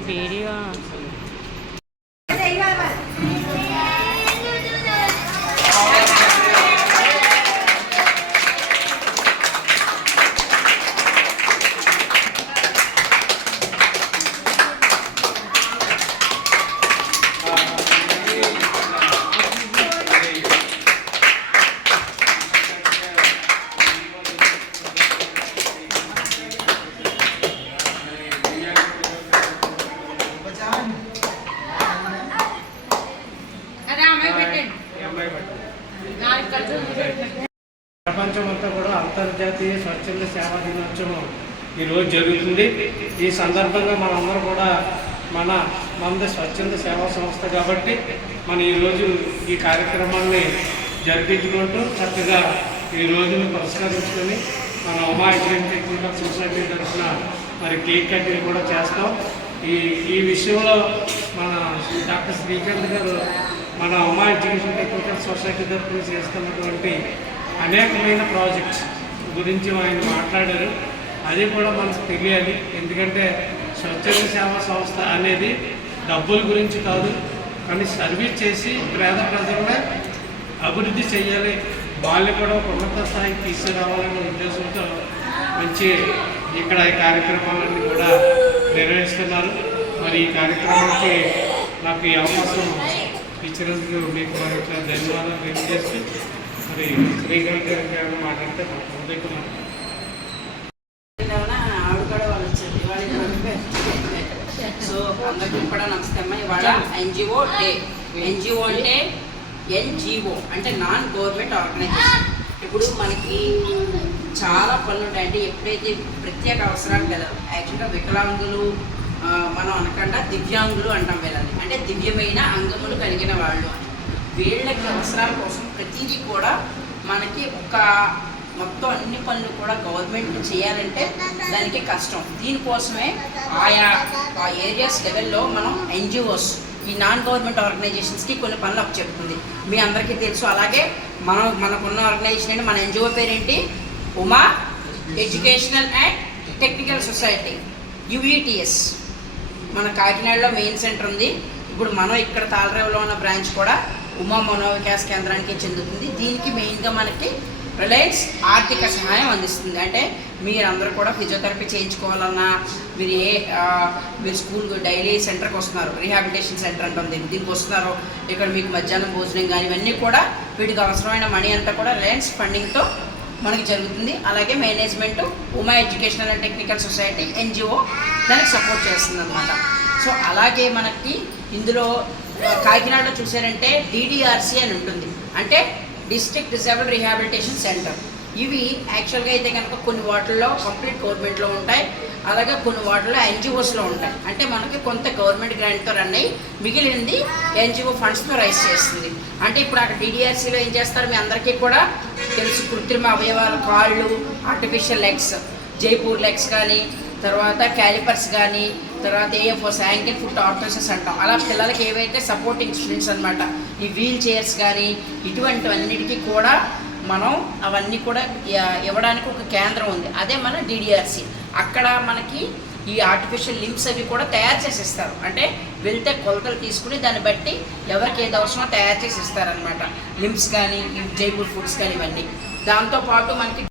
Video అంతర్జాతీయ స్వచ్ఛంద సేవా దినోత్సవం ఈరోజు జరుగుతుంది. ఈ సందర్భంగా మనందరూ కూడా మన మనది స్వచ్ఛంద సేవా సంస్థ కాబట్టి మనం ఈరోజు ఈ కార్యక్రమాన్ని జరిపించుకుంటూ చక్కగా ఈ రోజును పురస్కరించుకొని మన ఉమా ఎడ్యుకేషన్ టెక్నికల్ సొసైటీ తరఫున మరి కేక్ కటింగ్ కూడా చేస్తాం. ఈ ఈ విషయంలో మన డాక్టర్ శ్రీకాంత్ గారు మన ఉమా ఎడ్యుకేషన్ టెక్నికల్ సొసైటీ తరఫున చేస్తున్నటువంటి అనేకమైన ప్రాజెక్ట్స్ గురించి ఆయన మాట్లాడారు. అది కూడా మనకు తెలియాలి. ఎందుకంటే స్వచ్ఛంద సేవా సంస్థ అనేది డబ్బుల గురించి కాదు కానీ సర్వీస్ చేసి పేద ప్రజలనే అభివృద్ధి చేయాలి. వాళ్ళు కూడా ఒక ఉన్నత స్థాయికి తీసుకురావాలనే ఉద్దేశంతో మంచి ఇక్కడ ఈ కార్యక్రమాలన్నీ కూడా నిర్వహిస్తున్నారు. మరి ఈ కార్యక్రమానికి నాకు ఈ అవకాశం ఇచ్చినందుకు మీకు మరి ధన్యవాదాలు తెలియజేస్తూ మరి శ్రీకాంత్ గారికి ఏమైనా మాట్లాడితే వాళ్ళు ఇక్కడ సో అందరికీ కూడా ఇవాళ ఎన్జిఓ డే. ఎన్జిఓ అంటే ఎన్జిఓ అంటే నాన్ గవర్నమెంట్ ఆర్గనైజేషన్. ఇప్పుడు మనకి చాలా పనులు ఉంటాయి అంటే ఎప్పుడైతే ప్రత్యేక అవసరాలు కదా యాక్చువల్గా వికలాంగులు మనం అనకుండా దివ్యాంగులు అంటాం వెళ్ళాలి అంటే దివ్యమైన అంగములు కలిగిన వాళ్ళు. అని వీళ్ళకి అవసరాల కోసం ప్రతిదీ కూడా మనకి ఒక మొత్తం అన్ని పనులు కూడా గవర్నమెంట్ చేయాలంటే దానికి కష్టం. దీనికోసమే ఆయా ఆ ఏరియాస్ లెవెల్లో మనం ఎన్జిఓస్ ఈ నాన్ గవర్నమెంట్ ఆర్గనైజేషన్స్కి కొన్ని పనులు అప్పు చెప్తుంది. మీ అందరికీ తెలుసు. అలాగే మనం మనకున్న ఆర్గనైజేషన్ ఏంటి మన ఎన్జిఓ పేరేంటి? Uma educational and technical society UETS మన కాకినాడలో మెయిన్ సెంటర్ ఉంది. ఇప్పుడు మనం ఇక్కడ తాళరేవులో ఉన్న బ్రాంచ్ కూడా ఉమా మనోవికాస్ కేంద్రానికి చెందుతుంది. దీనికి మెయిన్గా మనకి రిలయన్స్ ఆర్థిక సహాయం అందిస్తుంది. అంటే మీరందరూ కూడా ఫిజియోథెరపీ చేయించుకోవాలన్నా మీరు ఏ మీరు స్కూల్ డైలీ సెంటర్కి వస్తున్నారు రీహాబిలిటేషన్ సెంటర్ అంటుంది దీనికి వస్తున్నారు ఇక్కడ మీకు మధ్యాహ్నం భోజనం కానీ ఇవన్నీ కూడా వీటికి అవసరమైన మనీ అంతా కూడా రిలయన్స్ ఫండింగ్తో మనకి జరుగుతుంది. అలాగే management Uma educational and technical society NGO దానికి సపోర్ట్ చేస్తుంది అనమాట సో అలాగే మనకి ఇందులో కాకినాడలో చూసారంటే డిడిఆర్సి అని ఉంటుంది. అంటే డిస్ట్రిక్ట్ డిజేబుల్ రీహాబిలిటేషన్ సెంటర్ ఇవి యాక్చువల్గా అయితే కనుక కొన్ని వాటిల్లో కంప్లీట్ గవర్నమెంట్లో ఉంటాయి. అలాగే కొన్ని వాటిల్లో ఎన్జిఓస్లో ఉంటాయి. అంటే మనకి కొంత గవర్నమెంట్ గ్రాంట్తో రన్ అయ్యి మిగిలింది ఎన్జిఓ ఫండ్స్తో రైజ్ చేస్తుంది. అంటే ఇప్పుడు అక్కడ డిడిఆర్సీలో ఏం చేస్తారు మీ అందరికీ కూడా తెలుసు. కృత్రిమ అవయవాలు కాళ్ళు ఆర్టిఫిషియల్ లెగ్స్ జైపూర్ లెగ్స్ కానీ తర్వాత క్యాలిపర్స్ కానీ తర్వాత ఏఎఫ్ఓస్ యాంకిల్ ఫుట్ ఆర్టోసెస్ అంటాం. అలా పిల్లలకి ఏవైతే సపోర్టింగ్ స్టూడెంట్స్ అనమాట ఈ వీల్ చైర్స్ కానీ ఇటువంటివన్నిటికీ కూడా మనం అవన్నీ కూడా ఇవ్వడానికి ఒక కేంద్రం ఉంది. అదే మన డిడిఆర్సి అక్కడ మనకి ఈ ఆర్టిఫిషియల్ లిమ్స్ అవి కూడా తయారు చేసి ఇస్తారు అంటే వెళ్తే కొలతలు తీసుకుని దాన్ని బట్టి ఎవరికి ఏది అవసరమో తయారు చేసి ఇస్తారనమాట లిమ్స్ కానీ జైపూర్ ఫుడ్స్ కానీ ఇవన్నీ. దాంతోపాటు మనకి